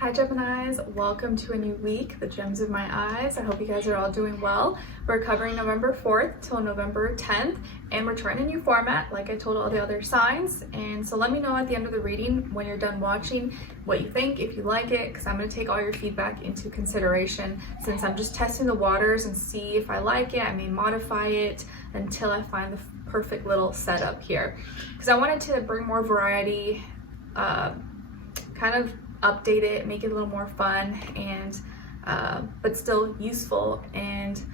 Hi Geminis, welcome to a new week, the gems of my eyes. I hope you guys are all doing well. We're covering November 4th till November 10th, and we're trying a new format like I told all the other signs. And so let me know at the end of the reading when you're done watching what you think, if you like it, because I'm going to take all your feedback into consideration. Since I'm just testing the waters and see if I like it, I may modify it until I find the perfect little setup here. Because I wanted to bring more variety, kind of update it, make it a little more fun, and but still useful and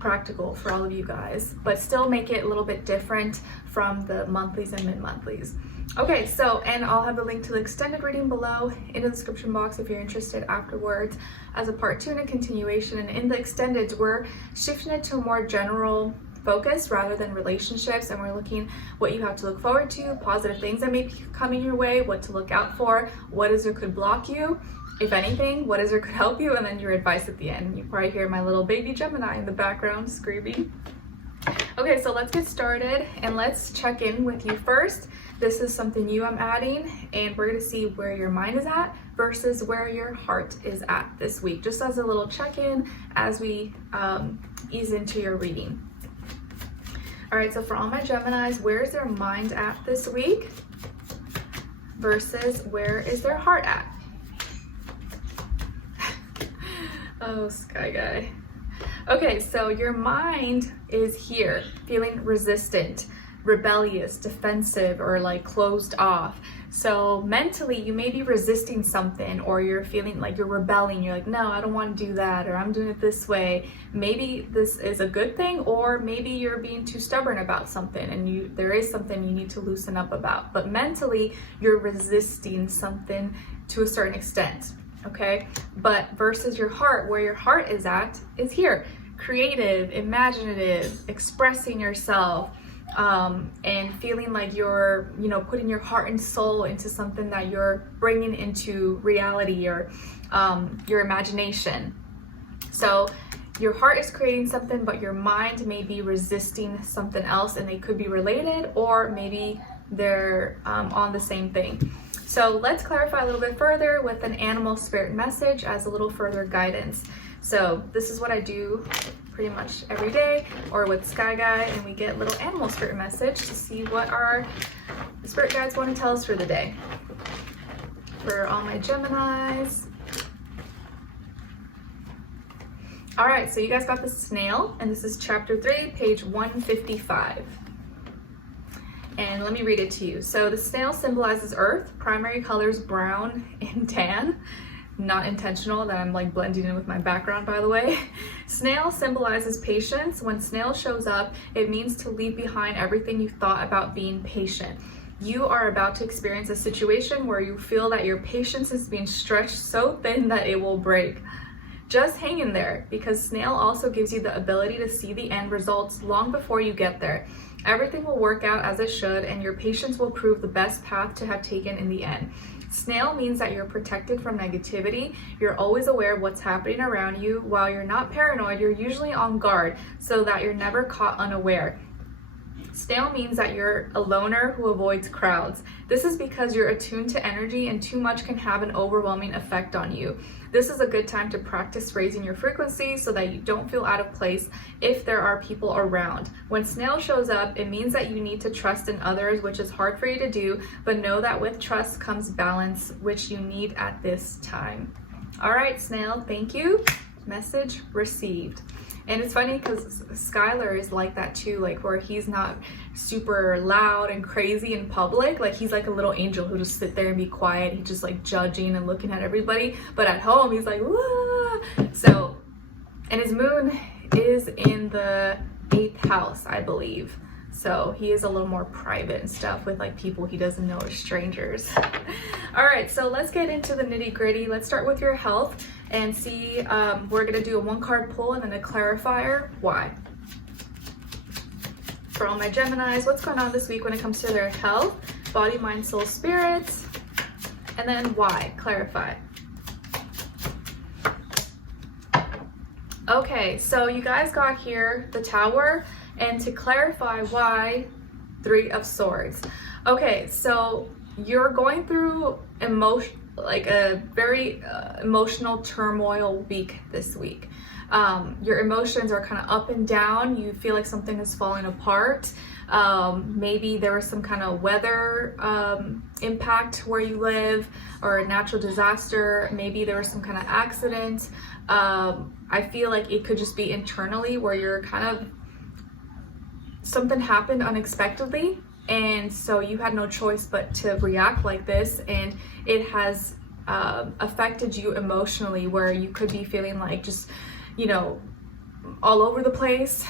practical for all of you guys, but still make it a little bit different from the monthlies and mid-monthlies. Okay, so, and I'll have the link to the extended reading below in the description box if you're interested afterwards as a part 2 and a continuation. And in the extended, we're shifting it to a more general focus rather than relationships, and we're looking what you have to look forward to, positive things that may be coming your way, what to look out for, what is or could block you, if anything, what is or could help you, and then your advice at the end. You probably hear my little baby Gemini in the background screaming. Okay, so let's get started and let's check in with you first. This is something new I'm adding, and we're going to see where your mind is at versus where your heart is at this week, just as a little check-in as we ease into your reading. All right, so for all my Geminis, where is their mind at this week versus where is their heart at? Oh, Sky Guy. Okay, so your mind is here, feeling resistant, rebellious, defensive, or like closed off. So mentally, you may be resisting something, or you're feeling like you're rebelling. You're like, no, I don't want to do that, or I'm doing it this way. Maybe this is a good thing, or maybe you're being too stubborn about something and there is something you need to loosen up about. But mentally, you're resisting something to a certain extent, okay? But versus your heart, where your heart is at, is here. Creative, imaginative, expressing yourself, and feeling like you're, putting your heart and soul into something that you're bringing into reality, or your imagination. So your heart is creating something, but your mind may be resisting something else, and they could be related, or maybe they're on the same thing. So let's clarify a little bit further with an animal spirit message as a little further guidance. So this is what I do pretty much every day, or with Sky Guy, and we get a little animal spirit message to see what our spirit guides want to tell us for the day. For all my Geminis. All right, so you guys got the snail, and this is chapter 3, page 155. And let me read it to you. So the snail symbolizes earth, primary colors brown and tan. Not intentional that I'm like blending in with my background, by the way. Snail symbolizes patience. When snail shows up, it means to leave behind everything you thought about being patient. You are about to experience a situation where you feel that your patience is being stretched so thin that it will break. Just hang in there, because snail also gives you the ability to see the end results long before you get there. Everything will work out as it should, and your patience will prove the best path to have taken in the end. Snail means that you're protected from negativity. You're always aware of what's happening around you. While you're not paranoid, you're usually on guard so that you're never caught unaware. Snail means that you're a loner who avoids crowds. This is because you're attuned to energy, and too much can have an overwhelming effect on you. This is a good time to practice raising your frequency so that you don't feel out of place if there are people around. When snail shows up, it means that you need to trust in others, which is hard for you to do, but know that with trust comes balance, which you need at this time. All right, snail, thank you. Message received. And it's funny because Skylar is like that too, like where he's not super loud and crazy in public. Like he's like a little angel who just sit there and be quiet. He's just like judging and looking at everybody. But at home, he's like, wah! So, and his moon is in the 8th house, I believe. So he is a little more private and stuff with like people he doesn't know or strangers. All right, so let's get into the nitty gritty. Let's start with your health and see, we're gonna do a 1-card pull and then a clarifier, why. For all my Geminis, what's going on this week when it comes to their health, body, mind, soul, spirits, and then why, clarify. Okay, so you guys got here the Tower, and to clarify why, 3 of Swords. Okay, so you're going through like a very emotional turmoil week this week. Your emotions are kind of up and down. You feel like something is falling apart. Maybe there was some kind of weather impact where you live, or a natural disaster. Maybe there was some kind of accident. I feel like it could just be internally where you're kind of, something happened unexpectedly, and so you had no choice but to react like this, and it has affected you emotionally, where you could be feeling like just, you know, all over the place,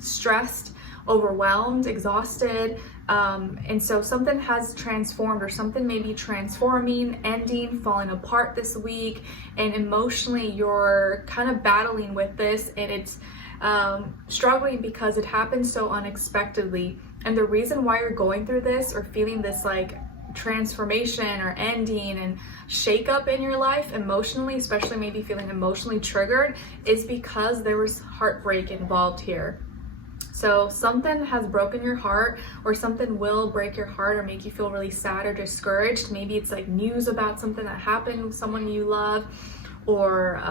stressed, overwhelmed, exhausted, and so something has transformed, or something may be transforming, ending, falling apart this week, and emotionally you're kind of battling with this, and it's struggling because it happened so unexpectedly. And the reason why you're going through this or feeling this like transformation or ending and shakeup in your life emotionally, especially maybe feeling emotionally triggered, is because there was heartbreak involved here. So something has broken your heart, or something will break your heart or make you feel really sad or discouraged. Maybe it's like news about something that happened with someone you love, or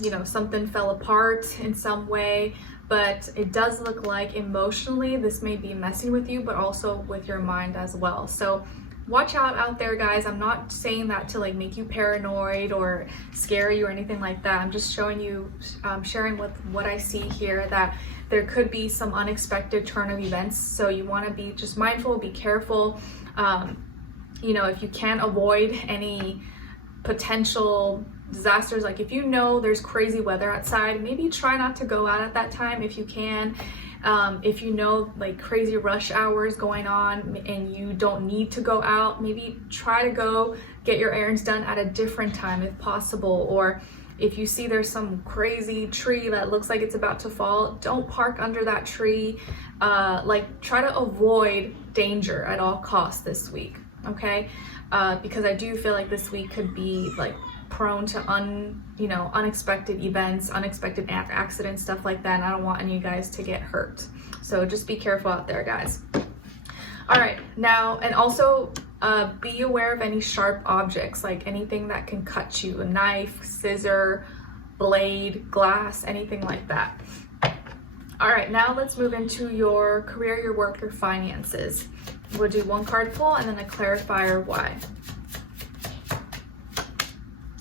you know, something fell apart in some way. But it does look like emotionally this may be messing with you, but also with your mind as well. So watch out there, guys. I'm not saying that to like make you paranoid or scare you or anything like that. I'm just showing you, sharing with what I see here, that there could be some unexpected turn of events. So you want to be just mindful, be careful. You know, if you can't avoid any potential disasters, like if you know there's crazy weather outside, maybe try not to go out at that time if you can. If you know like crazy rush hours going on and you don't need to go out, maybe try to go get your errands done at a different time if possible. Or if you see there's some crazy tree that looks like it's about to fall, don't park under that tree. Like try to avoid danger at all costs this week, okay? Because I do feel like this week could be like prone to unexpected events, unexpected accidents, stuff like that, and I don't want any of you guys to get hurt. So just be careful out there, guys. All right, now, and also be aware of any sharp objects, like anything that can cut you, a knife, scissor, blade, glass, anything like that. All right, now let's move into your career, your work, your finances. We'll do one card full and then a clarifier why.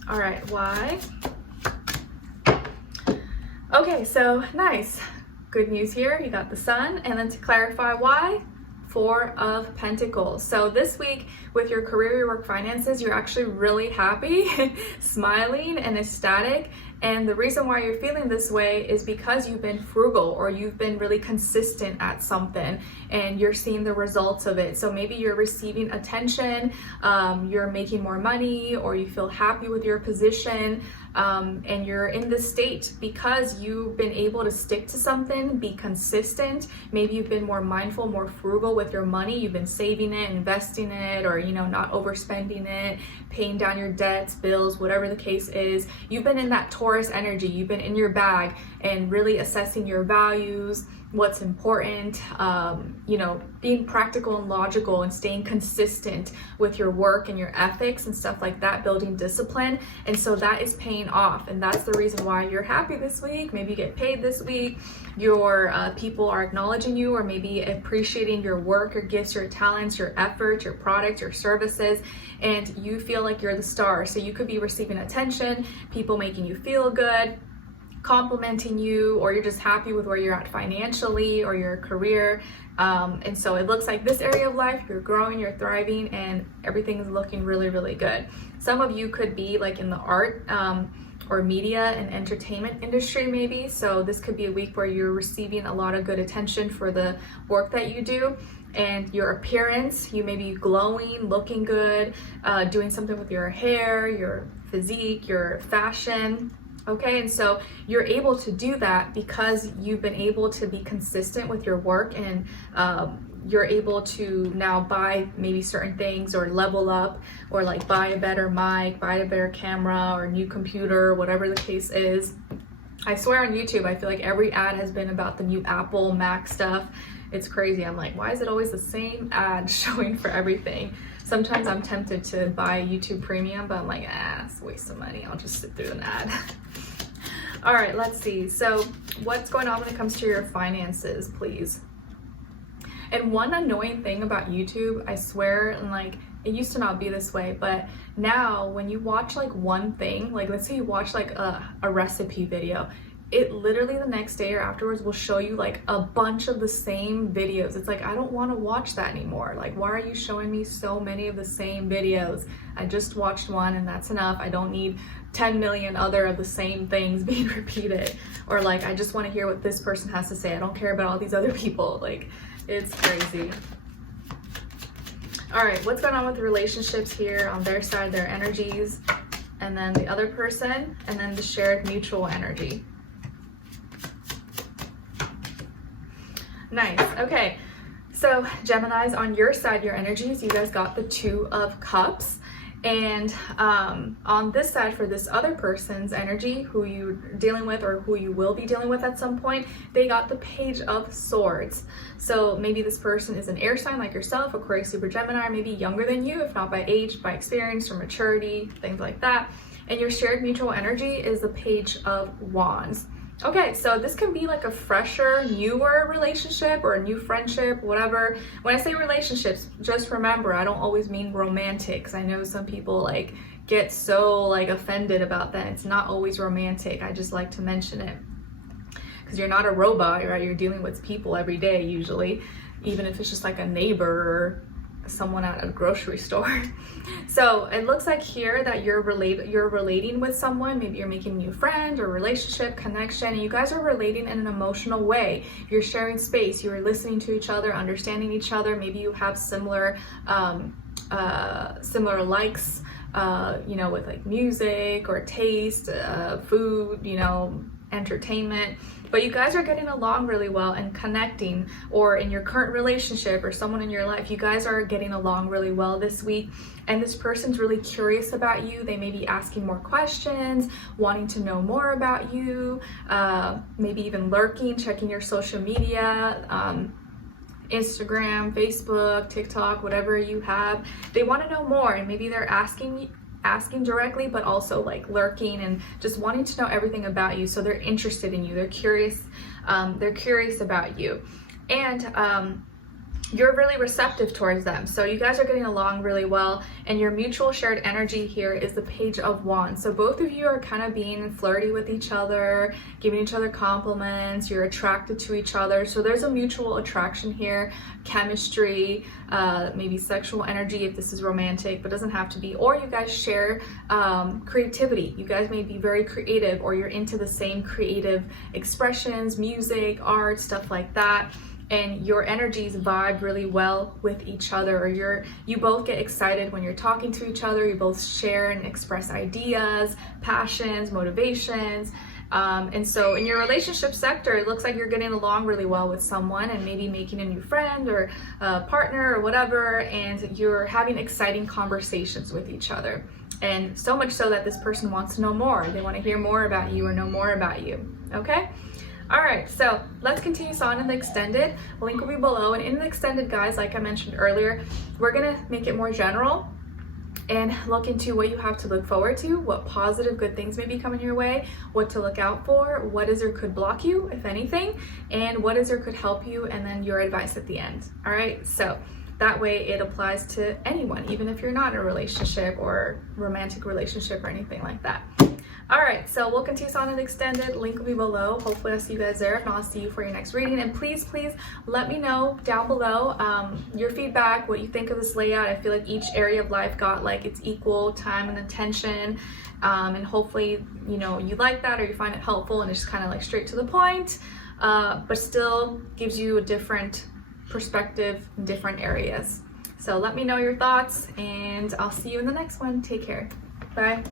All right, why? Okay, so nice. Good news here, you got the Sun. And then to clarify why, Four of Pentacles. So this week with your career, your work, finances, you're actually really happy, smiling and ecstatic. And the reason why you're feeling this way is because you've been frugal, or you've been really consistent at something and you're seeing the results of it. So maybe you're receiving attention, you're making more money, or you feel happy with your position, and you're in this state because you've been able to stick to something, be consistent. Maybe you've been more mindful, more frugal with your money. You've been saving it, investing it, or not overspending it, paying down your debts, bills, whatever the case is. You've been in that Taurus energy. You've been in your bag and really assessing your values, what's important, being practical and logical and staying consistent with your work and your ethics and stuff like that, building discipline. And so that is paying off. And that's the reason why you're happy this week. Maybe you get paid this week. Your people are acknowledging you, or maybe appreciating your work, your gifts, your talents, your effort, your product, your services, and you feel like you're the star. So you could be receiving attention, people making you feel good, complimenting you, or you're just happy with where you're at financially or your career. And so it looks like this area of life, you're growing, you're thriving, and everything is looking really, really good. Some of you could be like in the art or media and entertainment industry maybe. So this could be a week where you're receiving a lot of good attention for the work that you do. And your appearance, you may be glowing, looking good, doing something with your hair, your physique, your fashion. Okay, and so you're able to do that because you've been able to be consistent with your work, and you're able to now buy maybe certain things, or level up, or like buy a better mic, buy a better camera, or a new computer, whatever the case is. I swear on YouTube, I feel like every ad has been about the new Apple, Mac stuff. It's crazy. I'm like, why is it always the same ad showing for everything? Sometimes I'm tempted to buy YouTube Premium, but I'm like, it's a waste of money. I'll just sit through an ad. All right, let's see. So what's going on when it comes to your finances, please? And one annoying thing about YouTube, I swear, and like, it used to not be this way, but now when you watch like one thing, like let's say you watch like a recipe video, it literally the next day or afterwards will show you like a bunch of the same videos. It's like, I don't want to watch that anymore. Like, why are you showing me so many of the same videos? I just watched one and that's enough. I don't need 10 million other of the same things being repeated. Or like, I just want to hear what this person has to say. I don't care about all these other people. Like, it's crazy. All right, what's going on with the relationships here on their side, their energies, and then the other person, and then the shared mutual energy. Nice. Okay, so Geminis, on your side, your energies, you guys got the Two of Cups. And on this side, for this other person's energy, who you're dealing with or who you will be dealing with at some point, they got the Page of Swords. So maybe this person is an air sign like yourself, Aquarius, Libra, Gemini, maybe younger than you, if not by age, by experience or maturity, things like that. And your shared mutual energy is the Page of Wands. Okay, so this can be like a fresher, newer relationship or a new friendship, whatever. When I say relationships, just remember, I don't always mean romantic, because I know some people like get so like offended about that. It's not always romantic. I just like to mention it because you're not a robot, right? You're dealing with people every day usually, even if it's just like a neighbor or someone at a grocery store. So it looks like here that you're relating with someone. Maybe you're making a new friend or relationship connection, and you guys are relating in an emotional way. You're sharing space, you're listening to each other, understanding each other. Maybe you have similar likes, you know, with like music or taste, food, you know, entertainment. But you guys are getting along really well and connecting, or in your current relationship or someone in your life, you guys are getting along really well this week. And this person's really curious about you. They may be asking more questions, wanting to know more about you, maybe even lurking, checking your social media, Instagram, Facebook, TikTok, whatever you have. They want to know more, and maybe they're asking directly, but also like lurking and just wanting to know everything about you. So they're interested in you, they're curious about you, and you're really receptive towards them. So you guys are getting along really well, and your mutual shared energy here is the Page of Wands. So both of you are kind of being flirty with each other, giving each other compliments, you're attracted to each other. So there's a mutual attraction here, chemistry, maybe sexual energy if this is romantic, but doesn't have to be. Or you guys share creativity. You guys may be very creative, or you're into the same creative expressions, music, art, stuff like that. And your energies vibe really well with each other, or you both get excited when you're talking to each other. You both share and express ideas, passions, motivations. And so in your relationship sector, it looks like you're getting along really well with someone, and maybe making a new friend or a partner or whatever, and you're having exciting conversations with each other. And so much so that this person wants to know more. They want to hear more about you or know more about you, okay? All right, so let's continue on in the extended. The link will be below. And in the extended, guys, like I mentioned earlier, we're gonna make it more general and look into what you have to look forward to, what positive good things may be coming your way, what to look out for, what is or could block you, if anything, and what is or could help you, and then your advice at the end. All right, so that way it applies to anyone, even if you're not in a relationship or romantic relationship or anything like that. All right, so we'll continue on in the extended. Link will be below. Hopefully I'll see you guys there. If not, I'll see you for your next reading. And please let me know down below your feedback, what you think of this layout. I feel like each area of life got like its equal time and attention. And hopefully, you know, you like that, or you find it helpful and it's just kind of like straight to the point, but still gives you a different perspective in different areas. So let me know your thoughts, and I'll see you in the next one. Take care. Bye.